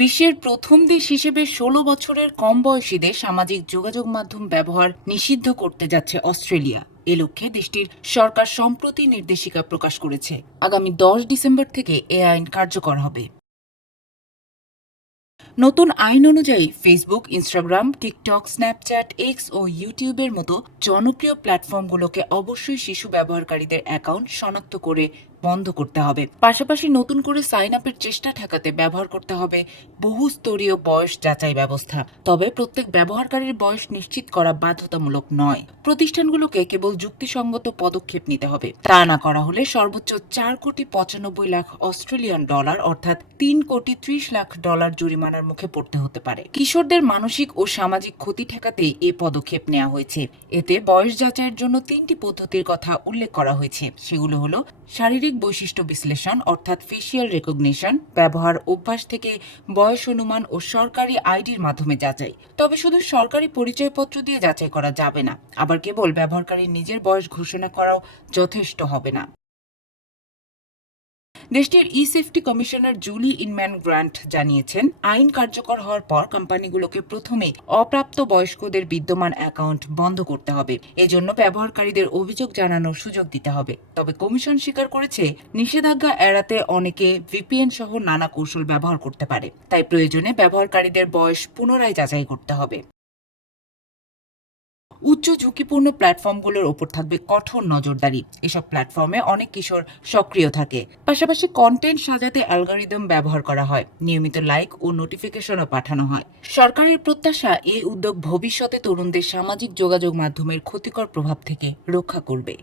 বিশ্বের প্রথম দেশ হিসেবে ষোলো বছরের কম বয়সীদের সামাজিক যোগাযোগ মাধ্যম ব্যবহার নিষিদ্ধ করতে যাচ্ছে অস্ট্রেলিয়া। এ লক্ষ্যে দেশটির সরকার সম্প্রতি নির্দেশিকা প্রকাশ করেছে। আগামী দশ ডিসেম্বর থেকে এ আইন কার্যকর হবে। নতুন আইন অনুযায়ী Facebook, Instagram, TikTok, Snapchat X ও ইউটিউবের মতো জনপ্রিয় প্ল্যাটফর্মগুলোকে অবশ্যই শিশু ব্যবহারকারীদের অ্যাকাউন্ট শনাক্ত করে বন্ধ করতে হবে। পাশাপাশি নতুন করে সাইন আপের চেষ্টা ঠেকাতে ব্যবহার করতে হবে বহুস্তরীয় বয়স যাচাই ব্যবস্থা। তবে প্রত্যেক ব্যবহারকারীর বয়স নিশ্চিত করা বাধ্যতামূলক নয়। প্রতিষ্ঠানগুলোকে কেবল যুক্তিসঙ্গত পদক্ষেপ নিতে হবে। তা না করা হলে সর্বোচ্চ চার কোটি পঁচানব্বই লাখ অস্ট্রেলিয়ান ডলার অর্থাৎ তিন কোটি ত্রিশ লাখ ডলার জরিমানার মুখে পড়তে হতে পারে। কিশোরদের মানসিক ও সামাজিক ক্ষতি ঠেকাতে এ পদক্ষেপ নেওয়া হয়েছে। এতে বয়স যাচাইয়ের জন্য তিনটি পদ্ধতির কথা উল্লেখ করা হয়েছে। সেগুলো হলো শারীরিক বৈশিষ্ট্য বিশ্লেষণ, অর্থাৎ ফেসিয়াল রেকগনিশন ব্যবহার অভ্যাস থেকে বয়স অনুমান ও সরকারি আইডির মাধ্যমে যাচাই। তবে শুধু সরকারি পরিচয়পত্র দিয়ে যাচাই করা যাবে না, আবার কেবল ব্যবহারকারীর নিজের বয়স ঘোষণা করাও যথেষ্ট হবে না। দেশটির e safety commissioner Julie Inman Grant জানিয়েছেন, আইন কার্যকর হওয়ার পর কোম্পানিগুলোকে প্রথমে অপ্রাপ্ত বয়স্কদের বিদ্যমান অ্যাকাউন্ট বন্ধ করতে হবে। এজন্য ব্যবহারকারীদের অভিযোগ জানানোর সুযোগ দিতে হবে। তবে কমিশন স্বীকার করেছে, নিষেধাজ্ঞা এড়াতে অনেকে ভিপিএন সহ নানা কৌশল ব্যবহার করতে পারে। তাই প্রয়োজনে ব্যবহারকারীদের বয়স পুনরায় যাচাই করতে হবে। উচ্চ ঝুঁকিপূর্ণ প্ল্যাটফর্মগুলোর ওপর থাকবে কঠোর নজরদারি। এসব প্ল্যাটফর্মে অনেক কিশোর সক্রিয় থাকে। পাশাপাশি কন্টেন্ট সাজাতে অ্যালগোরিদম ব্যবহার করা হয়, নিয়মিত লাইক ও নোটিফিকেশনও পাঠানো হয়। সরকারের প্রত্যাশা, এই উদ্যোগ ভবিষ্যতে তরুণদের সামাজিক যোগাযোগ মাধ্যমের ক্ষতিকর প্রভাব থেকে রক্ষা করবে।